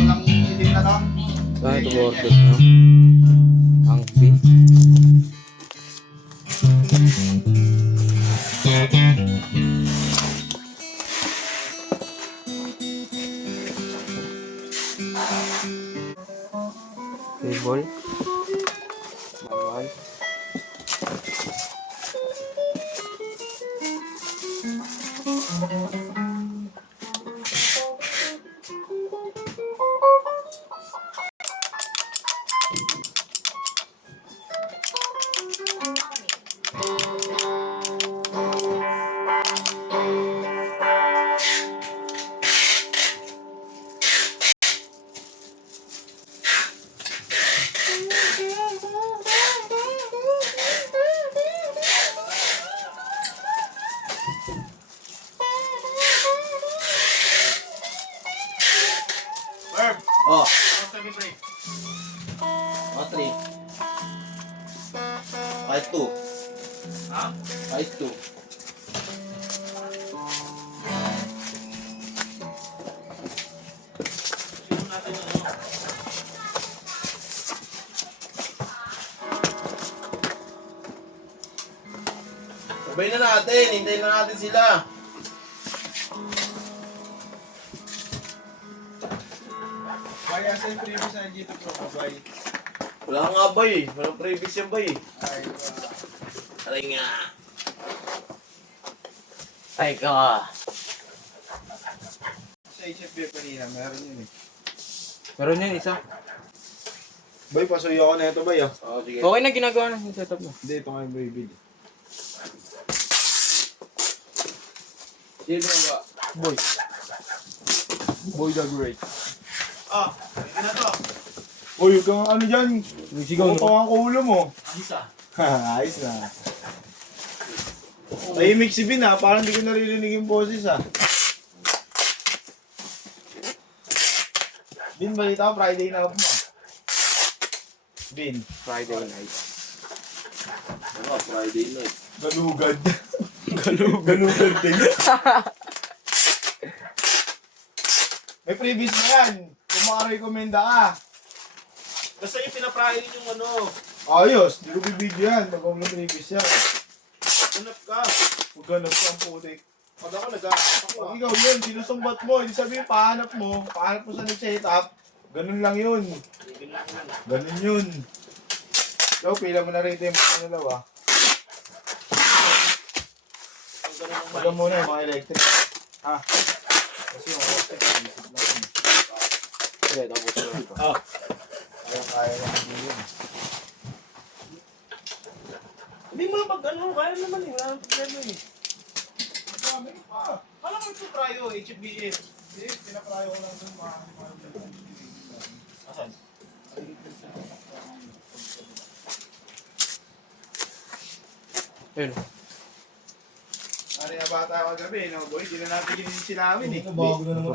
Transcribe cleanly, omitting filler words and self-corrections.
Walang itim na to. Ito order na. Ang B. Cable. Manual. Verb. Oh, Sabi break. mga 3. Kahit 2. Ha? Kahit 2. Sino natin yung ano? Sabay na natin. Hintayin na natin sila. Kaya sa yung previous na dito pro, babay. Wala nga bay eh. Walang previous yan bay. Ay, Aray nga. Ay ka. sa HFB kanina, meron yun eh. Meron yan isa. Bay, pasuyo ako na ito, bay ah. Oo, sige. Okay na ginagawa na yung setup mo. Hindi, ito nga yung baby. Sino ba? Boy. Boy the Great. Ah, hindi na to. Uy, huwag kang ano dyan. Sigaw Puto ang ulo mo. Isa. Ayos na. Tahimik si Bin ha, parang hindi ko naririnig yung boses ha. Bin, balita ko Friday na ako mo. Bin. Friday night. Oo, Friday night. Galugad. Galugad din. May previous na yan. Kung makarekomenda ka. Basta yung pinaprahin yung ano. Ayos, di ko bibidyo yan. Pag may previous yan. Hanap ka. Huwag ganap ka ang putik. Pag ako nag-aasap ako. Pag ikaw yun, sinusumbat mo. Hindi sabihin, pahanap mo sa nag-setup. Ganun lang yun. Ganun yun. So, pila mo na rito yung ano daw ah. Pagka muna yung mga electric. Ha? Kasi yung electric, isip lang yun. Sige, tapos na ito. Ah. Kaya lang hindi yun. Hindi mo lang pag ano, kaya naman eh. Wala nang problema eh. Marami pa. Alam mo ito tryo, HBS. Hindi, pinaprayo ko lang dun mga Asan? Ayun. Ari na bata ako gabi, no boy? Hindi na natin ginisin namin eh. Bago na naman